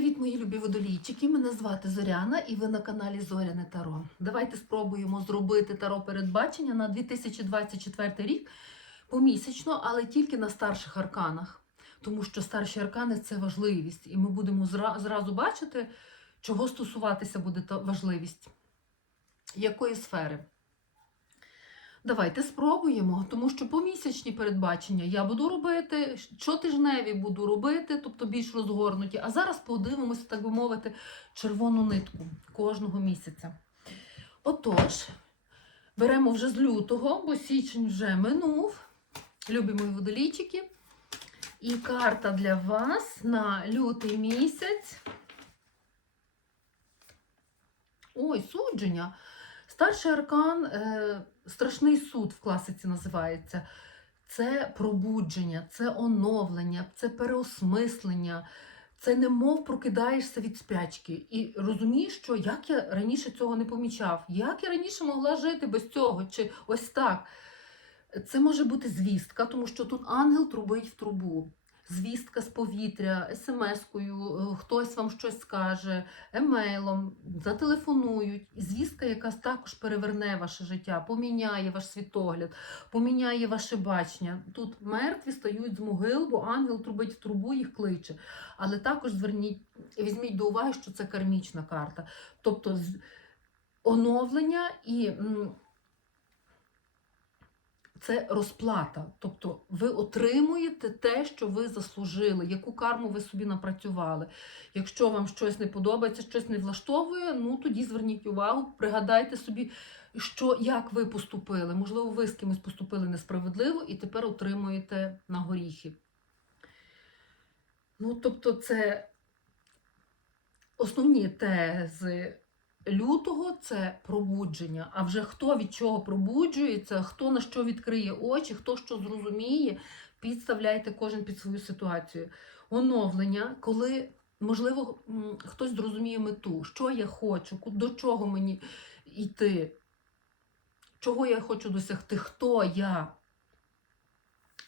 Привіт, мої любі водолійчики! Мене звати Зоряна і ви на каналі Зоряне Таро. Давайте спробуємо зробити таро передбачення на 2024 рік помісячно, але тільки на старших арканах. Тому що старші аркани це важливість, і ми будемо зразу бачити, чого стосуватися буде важливість, якої сфери. Давайте спробуємо, тому що помісячні передбачення я буду робити, щотижневі буду робити, тобто більш розгорнуті. А зараз подивимося, так би мовити, червону нитку кожного місяця. Отож, беремо вже з лютого, бо січень вже минув. Любі мої водолійчики. І карта для вас на лютий місяць. Ой, судження. Старший аркан, е, страшний суд в класиці називається. Це пробудження, це оновлення, це переосмислення. Це немов прокидаєшся від спячки. І розумієш, що як я раніше цього не помічав, як я раніше могла жити без цього, чи ось так. Це може бути звістка, тому що тут ангел трубить в трубу. Звістка з повітря, смс-кою, е, хтось вам щось скаже, емейлом, зателефонують. Звістка, яка також переверне ваше життя, поміняє ваш світогляд, поміняє ваше бачення. Тут мертві стають з могил, бо ангел трубить в трубу, їх кличе. Але також зверніть, візьміть до уваги, що це кармічна карта. Тобто оновлення і. Це розплата. Тобто ви отримуєте те, що ви заслужили, яку карму ви собі напрацювали. Якщо вам щось не подобається, щось не влаштовує, ну тоді зверніть увагу, пригадайте собі, що, як ви поступили. Можливо, ви з кимось поступили несправедливо і тепер отримуєте на горіхи. Ну, тобто, це основні тези лютого це пробудження. А вже хто від чого пробуджується, хто на що відкриє очі, хто що зрозуміє, підставляйте кожен під свою ситуацію. Оновлення, коли, можливо, хтось зрозуміє мету, що я хочу, до чого мені йти, чого я хочу досягти, хто я.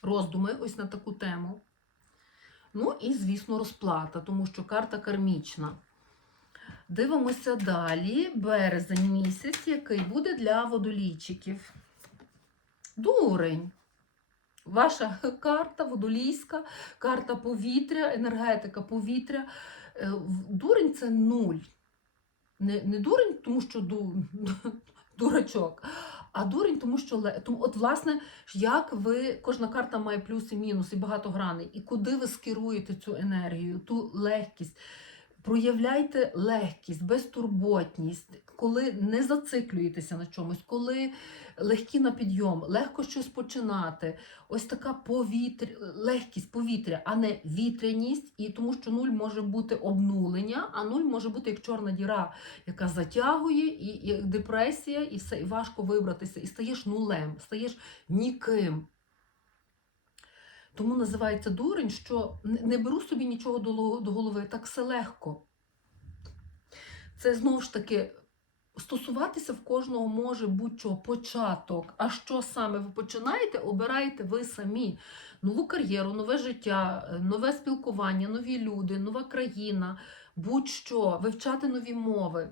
Роздуми ось на таку тему. Ну і, звісно, розплата, тому що карта кармічна. Дивимося далі. Березень місяць, який буде для водолійчиків. Дурень. Ваша карта водолійська, карта повітря, енергетика повітря. Е, Дурень це нуль. Не, не дурень, тому що ду, дурачок, а дурень, тому що тому, от, власне, як ви, кожна карта має плюс і мінус, і багато граней. І куди ви скеруєте цю енергію, ту легкість. Проявляйте легкість, безтурботність, коли не зациклюєтеся на чомусь, коли легкі на підйом, легко щось починати. Ось така повітря, легкість повітря, а не вітряність. І тому що нуль може бути обнулення, а нуль може бути як чорна діра, яка затягує, і, і депресія, і все, і важко вибратися. І стаєш нулем, стаєш ніким. Тому називається дурень, що не беру собі нічого до, голови, так все легко. Це знову ж таки стосуватися в кожного може будь-чого початок. А що саме ви починаєте, обираєте ви самі. Нову кар'єру, нове життя, е, нове спілкування, нові люди, нова країна, будь-що, вивчати нові мови.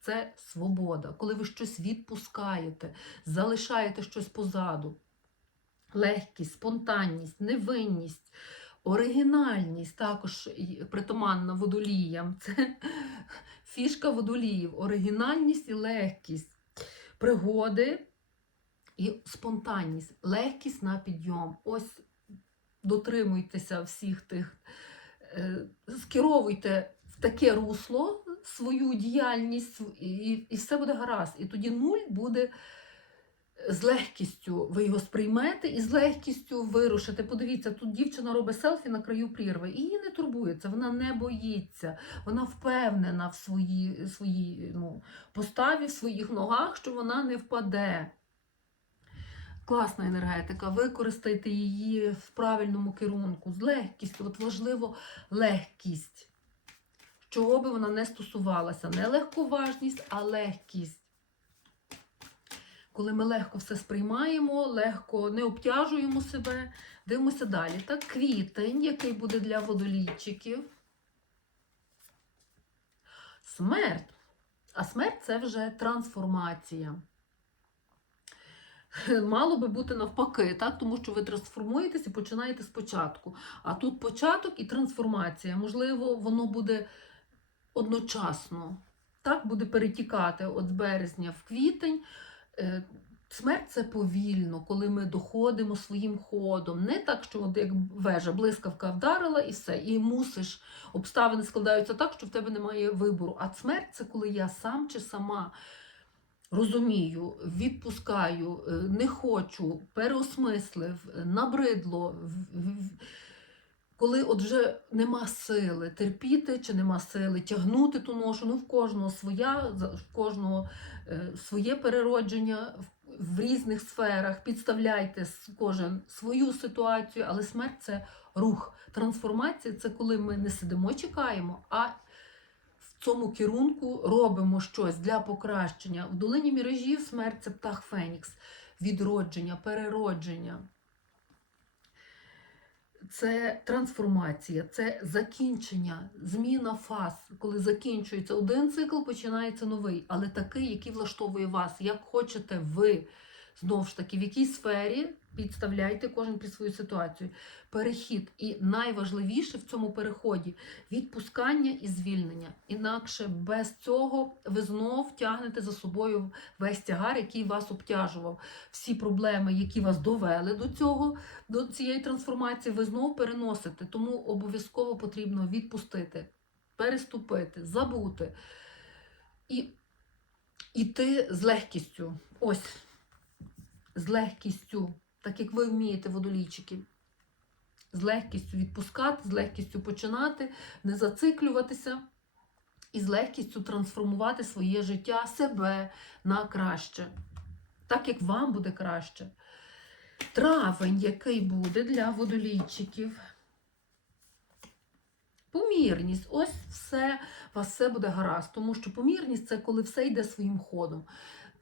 Це свобода, коли ви щось відпускаєте, залишаєте щось позаду легкість, спонтанність, невинність, оригінальність, також притаманна водоліям. Це фішка водоліїв, оригінальність і легкість, пригоди і спонтанність, легкість на підйом. Ось дотримуйтеся всіх тих, е, скеровуйте в таке русло свою діяльність, і, і все буде гаразд. І тоді нуль буде з легкістю ви його сприймете і з легкістю вирушите. Подивіться, тут дівчина робить селфі на краю прірви, і її не турбується, вона не боїться, вона впевнена в своїй своїй ну, поставі, в своїх ногах, що вона не впаде. Класна енергетика, використайте її в правильному керунку, з легкістю. От важливо легкість. Чого би вона не стосувалася, не легковажність, а легкість коли ми легко все сприймаємо, легко не обтяжуємо себе. Дивимося далі. Так, квітень, який буде для водолійчиків. Смерть. А смерть це вже трансформація. Мало би бути навпаки, так? тому що ви трансформуєтесь і починаєте спочатку. А тут початок і трансформація. Можливо, воно буде одночасно. Так буде перетікати от з березня в квітень. Е, Смерть це повільно, коли ми доходимо своїм ходом. Не так, що от як вежа, блискавка вдарила і все. І мусиш, обставини складаються так, що в тебе немає вибору. А смерть це коли я сам чи сама розумію, відпускаю, е, не хочу, переосмислив, е, набридло. Коли от вже нема сили терпіти чи нема сили тягнути ту ношу, ну в кожного своя, в кожного е, своє переродження в, різних сферах. Підставляйте кожен свою ситуацію, але смерть це рух. Трансформація це коли ми не сидимо, чекаємо, а в цьому керунку робимо щось для покращення. В долині міражів смерть це птах Фенікс, відродження, переродження. Це трансформація, це закінчення, зміна фаз. Коли закінчується один цикл, починається новий, але такий, який влаштовує вас. Як хочете ви, знову ж таки, в якій сфері підставляйте кожен під свою ситуацію. Перехід. І найважливіше в цьому переході відпускання і звільнення. Інакше без цього ви знов тягнете за собою весь тягар, який вас обтяжував. Всі проблеми, які вас довели до цього, до цієї трансформації, ви знов переносите. Тому обов'язково потрібно відпустити, переступити, забути і йти з легкістю. Ось, з легкістю, так як ви вмієте, водолійчики. З легкістю відпускати, з легкістю починати, не зациклюватися і з легкістю трансформувати своє життя, себе на краще. Так як вам буде краще. Травень, який буде для водолійчиків. Помірність. Ось все, у вас все буде гаразд. Тому що помірність це коли все йде своїм ходом.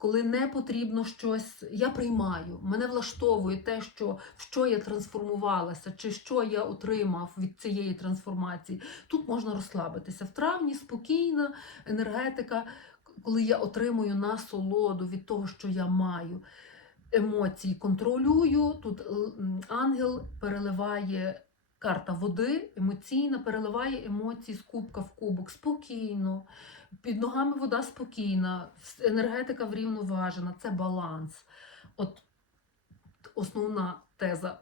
Коли не потрібно щось, я приймаю, мене влаштовує те, що, в що я трансформувалася, чи що я отримав від цієї трансформації. Тут можна розслабитися. В травні спокійна енергетика, коли я отримую насолоду від того, що я маю. Емоції контролюю. Тут е, ангел переливає карта води, емоційна, переливає емоції з кубка в кубок спокійно. Під ногами вода спокійна, енергетика врівноважена, це баланс. От основна теза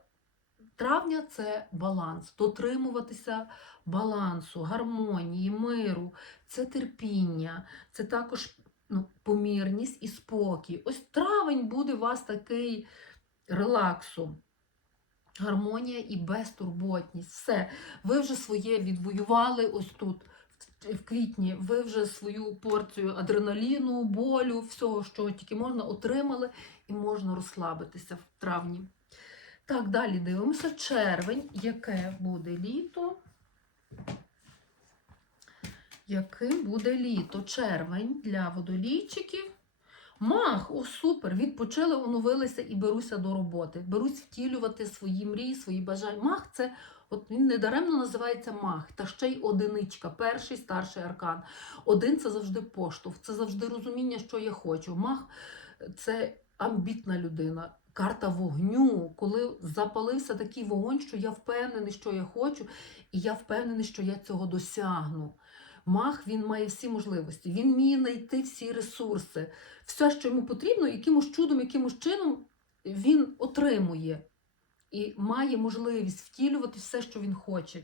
травня це баланс. Дотримуватися балансу, гармонії, миру, це терпіння, це також ну, помірність і спокій. Ось травень буде у вас такий релаксу. Гармонія і безтурботність. Все. Ви вже своє відвоювали ось тут, в- квітні. Ви вже свою порцію адреналіну, болю, всього, що тільки можна, отримали, і можна розслабитися в травні. Так, далі дивимося. Червень, яке буде літо. Яким буде літо? Червень для водолійчиків. Мах, о, супер! Відпочили, оновилися і беруся до роботи. Берусь втілювати свої мрії, свої бажання. Мах це, от він недаремно називається мах, та ще й одиничка, перший старший аркан. Один це завжди поштовх, це завжди розуміння, що я хочу. Мах це амбітна людина. Карта вогню, коли запалився такий вогонь, що я впевнений, що я хочу, і я впевнений, що я цього досягну. Мах він має всі можливості, він вміє знайти всі ресурси, все, що йому потрібно, якимось чудом, якимось чином він отримує і має можливість втілювати все, що він хоче.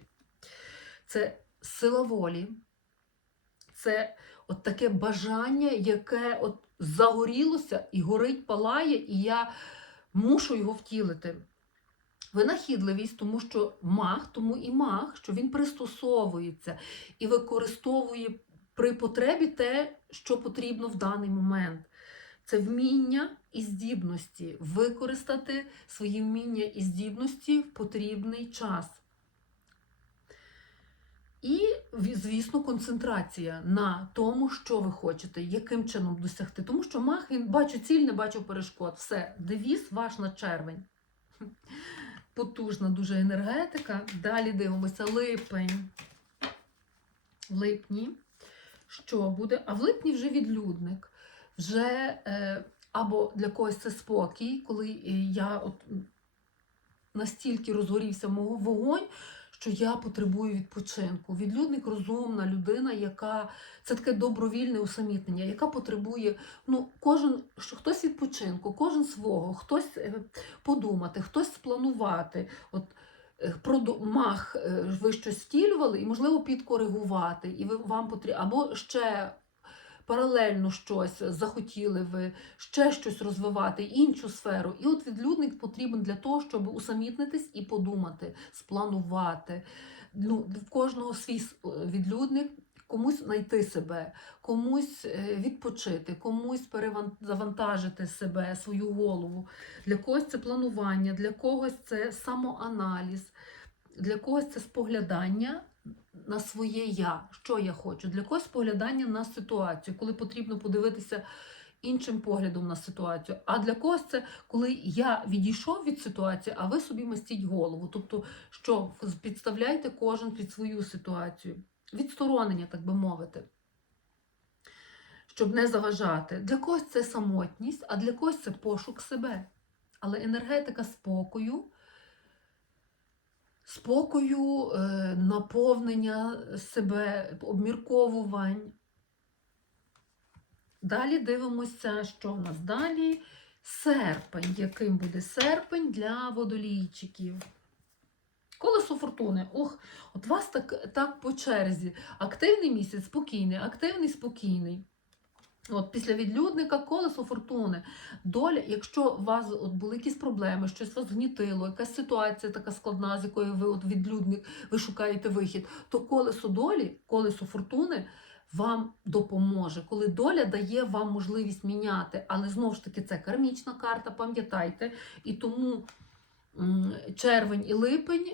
Це сила волі, це от таке бажання, яке от загорілося і горить, палає, і я мушу його втілити. Винахідливість, тому що маг, тому і маг, що він пристосовується і використовує при потребі те, що потрібно в даний момент. Це вміння і здібності, використати свої вміння і здібності в потрібний час. І, звісно, концентрація на тому, що ви хочете, яким чином досягти. Тому що мах він бачу ціль, не бачу перешкод. Все, девіз ваш на червень. Потужна дуже енергетика. Далі дивимося липень. В липні. що буде, а в липні вже відлюдник. Вже е, або для когось це спокій, коли е, я от настільки розгорівся мого вогонь, що я потребую відпочинку. Відлюдник розумна людина, яка це таке добровільне усамітнення, яка потребує ну, кожен що хтось відпочинку, кожен свого, хтось е, подумати, хтось спланувати. От про мах ви щось втілювали і, можливо, підкоригувати, і ви вам потрібно або ще. Паралельно щось захотіли ви ще щось розвивати, іншу сферу. І от відлюдник потрібен для того, щоб усамітнитись і подумати, спланувати. Ну, в кожного свій відлюдник, комусь знайти себе, комусь е, відпочити, комусь переван- завантажити себе, свою голову. Для когось це планування, для когось це самоаналіз, для когось це споглядання на своє я, що я хочу, для когось споглядання на ситуацію, коли потрібно подивитися іншим поглядом на ситуацію. А для когось це коли я відійшов від ситуації, а ви собі мастіть голову. Тобто, що підставляйте кожен під свою ситуацію. Відсторонення, так би мовити. Щоб не заважати. Для когось це самотність, а для когось це пошук себе. Але енергетика спокою, спокою, е, наповнення себе, обмірковувань. Далі дивимося, що в нас далі. Серпень. Яким буде серпень для водолійчиків? Колесо фортуни. Ох, от вас так, так по черзі. Активний місяць, спокійний, активний, спокійний. От після відлюдника колесо фортуни. Доля, якщо у вас от були якісь проблеми, щось вас гнітило, якась ситуація така складна, з якої ви от відлюдник, ви шукаєте вихід, то колесо долі, колесо фортуни вам допоможе, коли доля дає вам можливість міняти. Але знову ж таки, це кармічна карта, пам'ятайте. І тому червень і липень.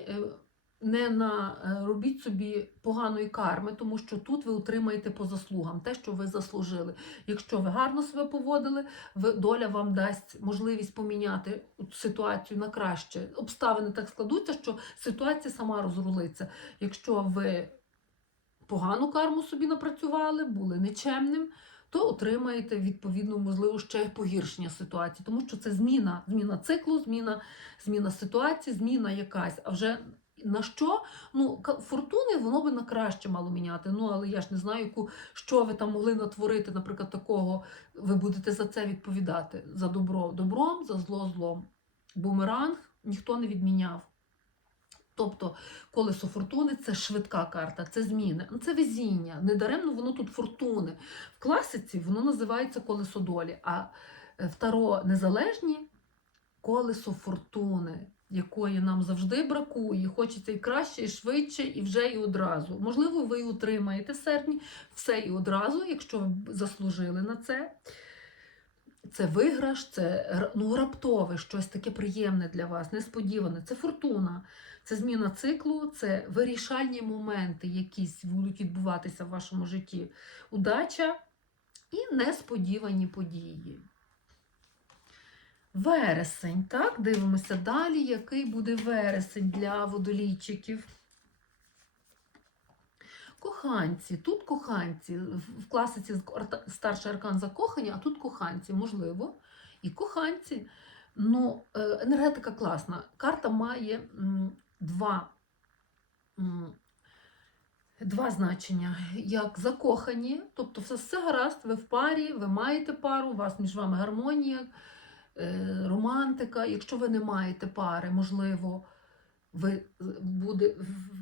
Не на е, робіть собі поганої карми, тому що тут ви отримаєте по заслугам те, що ви заслужили. Якщо ви гарно себе поводили, ви, доля вам дасть можливість поміняти ситуацію на краще. Обставини так складуться, що ситуація сама розрулиться. Якщо ви погану карму собі напрацювали, були нечемним, то отримаєте відповідно, можливо, ще погіршення ситуації, тому що це зміна, зміна циклу, зміна, зміна ситуації, зміна якась. А вже на що? Ну, фортуни воно би на краще мало міняти. Ну, але я ж не знаю, яку, що ви там могли натворити, наприклад, такого, ви будете за це відповідати. За добро добром, за зло злом. Бумеранг ніхто не відміняв. Тобто колесо фортуни це швидка карта, це зміни, ну, це везіння. Недаремно воно тут фортуни. В класиці воно називається колесо долі, а е, в Таро незалежні колесо фортуни, якої нам завжди бракує. Хочеться і краще, і швидше, і вже і одразу. Можливо, ви в серпні все і одразу, якщо ви заслужили на це. Це виграш, це ну, раптове, щось таке приємне для вас, несподіване. Це фортуна, це зміна циклу, це вирішальні моменти, якісь будуть відбуватися в вашому житті. Удача і несподівані події. Вересень, так, дивимося далі, який буде вересень для водолійчиків. Коханці, тут коханці, в класиці старший аркан закохані, а тут коханці, можливо. І коханці. Ну, е, енергетика класна. Карта має два, два значення. Як закохані, тобто все, все гаразд, ви в парі, ви маєте пару, у вас між вами гармонія, романтика. Якщо ви не маєте пари, можливо, ви буде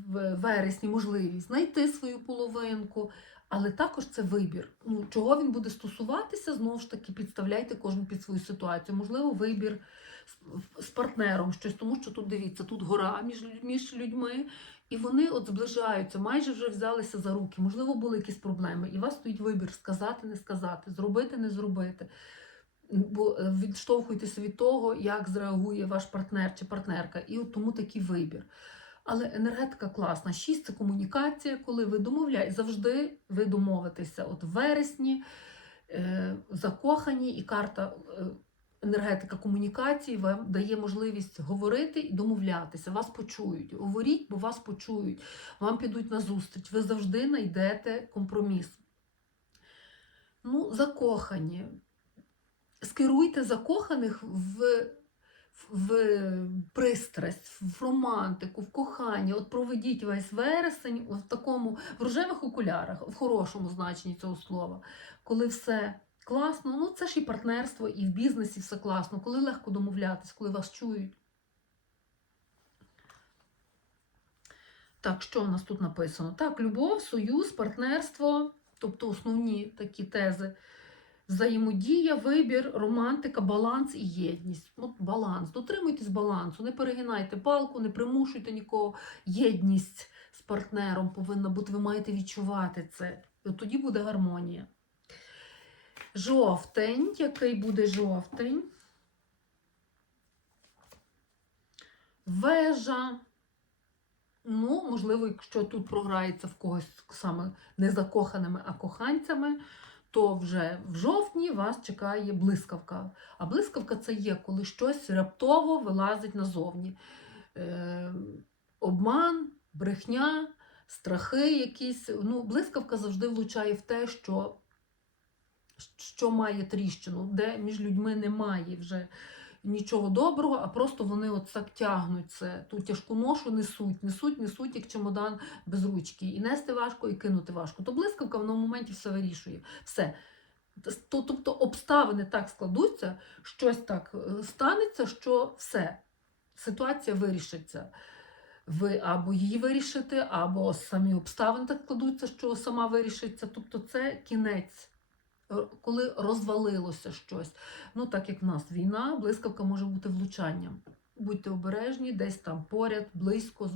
в вересні можливість знайти свою половинку, але також це вибір. Ну, чого він буде стосуватися, знову ж таки, підставляйте кожен під свою ситуацію. Можливо, вибір з, з партнером щось, тому що тут дивіться, тут гора між, між людьми, і вони от зближаються, майже вже взялися за руки. Можливо, були якісь проблеми, і у вас стоїть вибір сказати, не сказати, зробити, не зробити. Відштовхуйтеся від того, як зреагує ваш партнер чи партнерка, і от тому такий вибір. Але енергетика класна. Шість це комунікація, коли ви домовляєте, завжди ви домовитеся. От вересні е, закохані, і карта е, енергетика комунікації вам дає можливість говорити і домовлятися. Вас почують. Говоріть, бо вас почують. Вам підуть на зустріч. Ви завжди знайдете компроміс. Ну, закохані. Скеруйте закоханих в, в пристрасть, в романтику, в кохання. От проведіть весь вересень в такому в рожевих окулярах, в хорошому значенні цього слова, коли все класно. Ну, це ж і партнерство, і в бізнесі все класно, коли легко домовлятись, коли вас чують. Так, що у нас тут написано? Так, любов, союз, партнерство, тобто основні такі тези. Взаємодія, вибір, романтика, баланс і єдність. От баланс. Дотримуйтесь балансу, не перегинайте палку, не примушуйте нікого. Єдність з партнером повинна бути, ви маєте відчувати це. І от тоді буде гармонія. Жовтень, який буде жовтень? Вежа. Ну, можливо, якщо тут програється в когось саме не закоханими, а коханцями, то вже в жовтні вас чекає блискавка. А блискавка це є, коли щось раптово вилазить назовні. Е, обман, брехня, страхи якісь. Ну, блискавка завжди влучає в те, що, що має тріщину, де між людьми немає вже нічого доброго, а просто вони от так тягнуть це, ту тяжку ношу несуть, несуть, несуть, як чемодан без ручки. І нести важко, і кинути важко. То блискавка в моменті все вирішує. Все. Тобто обставини так складуться, щось так е, станеться, що все, ситуація вирішиться. Ви або її вирішите, або самі обставини так складуться, що сама вирішиться. Тобто це кінець, коли розвалилося щось. Ну, так як в нас війна, блискавка може бути влучанням. Будьте обережні, десь там поряд, близько,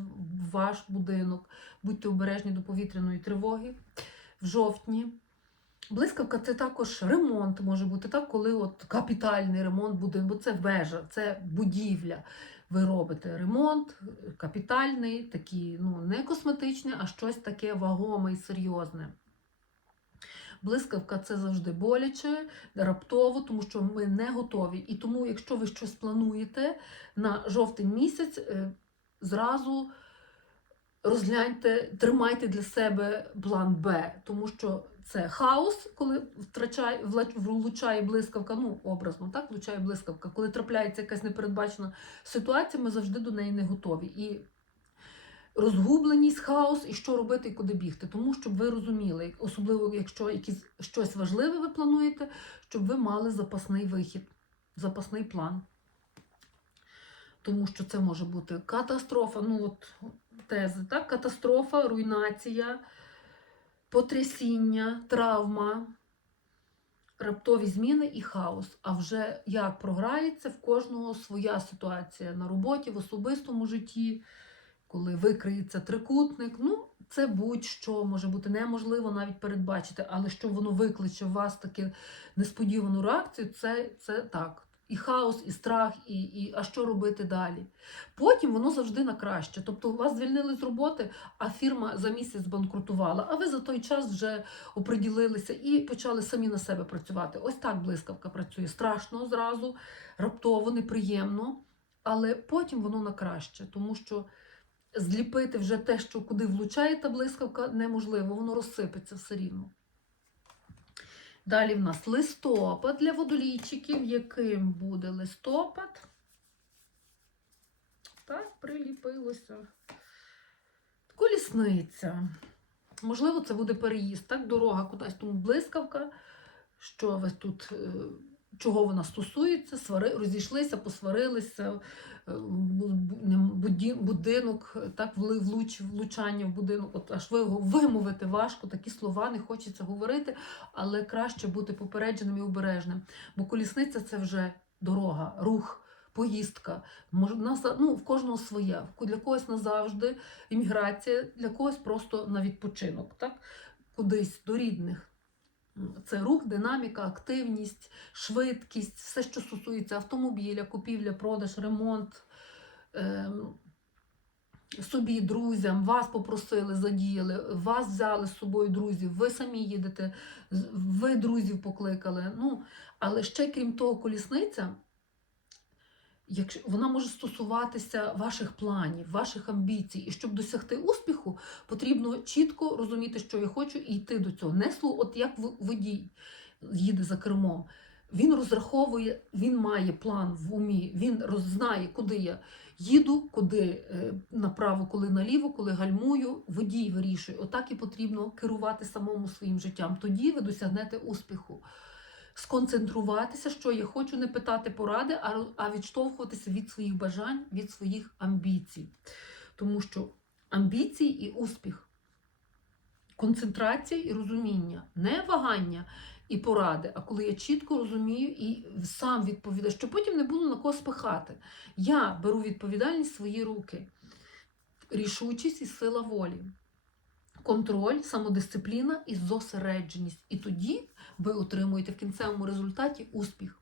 ваш будинок. Будьте обережні до повітряної тривоги в жовтні. Блискавка це також ремонт може бути, так, коли от капітальний ремонт будинку, бо це вежа, це будівля. Ви робите ремонт е, капітальний, такий, ну, не косметичний, а щось таке вагоме і серйозне. Блискавка це завжди боляче, раптово, тому що ми не готові. І тому, якщо ви щось плануєте на жовтень місяць, е, зразу розгляньте, тримайте для себе план Б, тому що це хаос, коли втрачає, влучає блискавка, ну образно, так, влучає блискавка, коли трапляється якась непередбачена ситуація, ми завжди до неї не готові. І розгубленість, хаос, і що робити і куди бігти. Тому щоб ви розуміли, особливо якщо якісь, щось важливе ви плануєте, щоб ви мали запасний вихід, запасний план. Тому що це може бути катастрофа, ну от тези, так? Катастрофа, руйнація, потрясіння, травма, раптові зміни і хаос. А вже як програється, в кожного своя ситуація на роботі, в особистому житті, коли викриється трикутник. Ну, це будь-що може бути неможливо навіть передбачити, але що воно викличе в вас таку несподівану реакцію, це, це так. І хаос, і страх, і, і а що робити далі. Потім воно завжди на краще. Тобто вас звільнили з роботи, а фірма за місяць банкрутувала, а ви за той час вже оприділилися і почали самі на себе працювати. Ось так блискавка працює. Страшно зразу, раптово, неприємно, але потім воно на краще, тому що зліпити вже те, що куди влучає та блискавка, неможливо, воно розсипеться все рівно. Далі в нас листопад для водолійчиків. Яким буде листопад? Так, приліпилося. Колісниця. Можливо, це буде переїзд, так, дорога кудись, тому блискавка, що ви тут, е, чого вона стосується, свари, розійшлися, посварилися, е, будинок, так, влуч, влучання в будинок, от аж ви його вимовити важко, такі слова не хочеться говорити, але краще бути попередженим і обережним. Бо колісниця це вже дорога, рух, поїздка. Ну, в кожного своя. В- Для когось назавжди імміграція, для когось просто на відпочинок, так? кудись до рідних. Це рух, динаміка, активність, швидкість, все, що стосується автомобіля, купівля, продаж, ремонт. Ем, собі, друзям, вас попросили, задіяли, вас взяли з собою друзів, ви самі їдете, ви друзів покликали. Ну, але ще крім того, колісниця, якщо вона може стосуватися ваших планів, ваших амбіцій. І щоб досягти успіху, потрібно чітко розуміти, що я хочу, і йти до цього. Не слу, от як водій. їде за кермом, він розраховує, він має план в умі, він знає, куди я їду, куди е, направо, коли наліво, коли гальмую, водій вирішує. Отак і потрібно керувати самому своїм життям. Тоді ви досягнете успіху. Сконцентруватися, що я хочу, не питати поради, а, відштовхуватися від своїх бажань, від своїх амбіцій. Тому що амбіції і успіх, концентрація і розуміння, не вагання і поради, а коли я чітко розумію і сам відповідаю, щоб потім не було на кого спихати. Я беру відповідальність в свої руки, рішучість і сила волі, контроль, самодисципліна і зосередженість. І тоді ви отримуєте в кінцевому результаті успіх.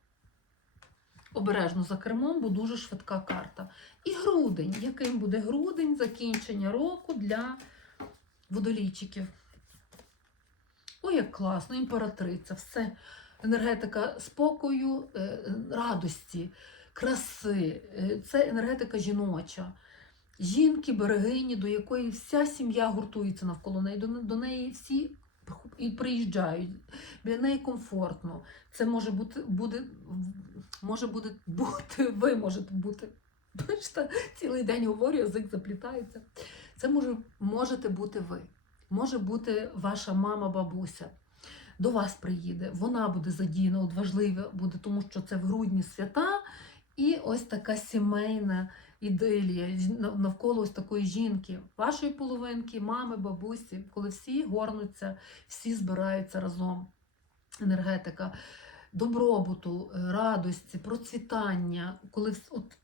Обережно за кермом, бо дуже швидка карта. І грудень. Яким буде грудень, закінчення року для водолійчиків? Ой, як класно, імператриця, все. Енергетика спокою, е, радості, краси. Е, Це енергетика жіноча. Жінки, берегині, до якої вся сім'я гуртується навколо неї, до, до неї всі і приїжджають. Біля неї комфортно. Це може бути, буде, може буде бути, ви можете бути. Бачите, цілий день говорю, язик заплітається. Це може, можете бути ви. Може бути ваша мама, бабуся. До вас приїде, вона буде задіяна, от важливе буде, тому що це в грудні свята, і ось така сімейна ідилія навколо ось такої жінки, вашої половинки, мами, бабусі, коли всі горнуться, всі збираються разом. Енергетика добробуту, е, радості, процвітання. Коли от,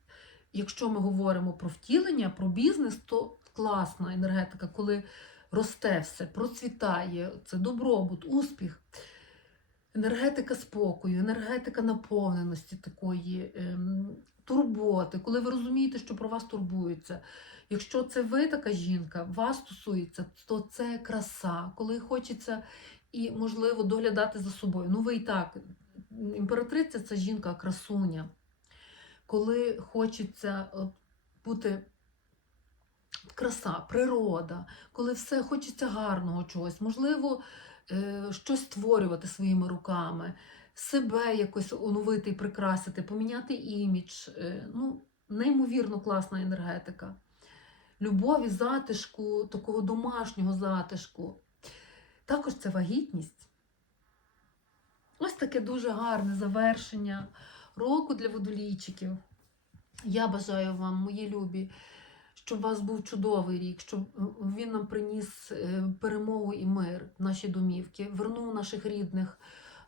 якщо ми говоримо про втілення, про бізнес, то класна енергетика, коли росте все, процвітає, це добробут, успіх. Енергетика спокою, енергетика наповненості такої, ем, турботи, коли ви розумієте, що про вас турбуються. Якщо це ви така жінка, вас стосується, то це краса, коли хочеться і, можливо, доглядати за собою. Ну, ви і так, імператриця це жінка, красуня. Коли хочеться от, бути краса, природа, коли все хочеться гарного чогось, можливо, е, щось створювати своїми руками, себе якось оновити і прикрасити, поміняти імідж. е, Ну, неймовірно класна енергетика. Любові, затишку, такого домашнього затишку. Також це вагітність. Ось таке дуже гарне завершення року для водолійчиків. Я бажаю вам, мої любі, щоб у вас був чудовий рік, щоб він нам приніс е, перемогу і мир в наші домівки, вернув наших рідних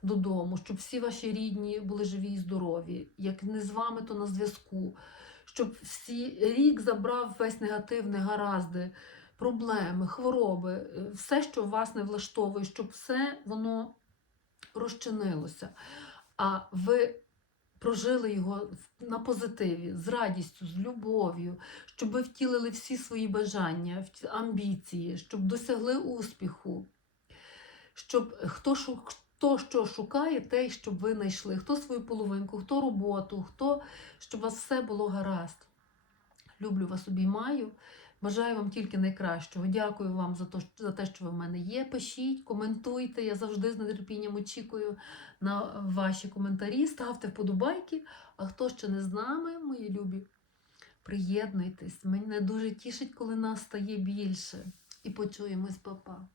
додому, щоб всі ваші рідні були живі і здорові, як не з вами, то на зв'язку, щоб всі рік забрав весь негатив, негаразди, проблеми, хвороби, е, все, що вас не влаштовує, щоб все воно розчинилося. А ви прожили його на позитиві, з радістю, з любов'ю, щоб ви втілили всі свої бажання, амбіції, щоб досягли успіху, щоб хто, хто що шукає, те, щоб ви знайшли, хто свою половинку, хто роботу, хто, щоб у вас все було гаразд. Люблю вас, обіймаю. Бажаю вам тільки найкращого. Дякую вам за те, за те, що ви в мене є. Пишіть, коментуйте. Я завжди з нетерпінням очікую на ваші коментарі. Ставте вподобайки. А хто ще не з нами, мої любі, приєднуйтесь. Мене дуже тішить, коли нас стає більше. І почуємось, папа.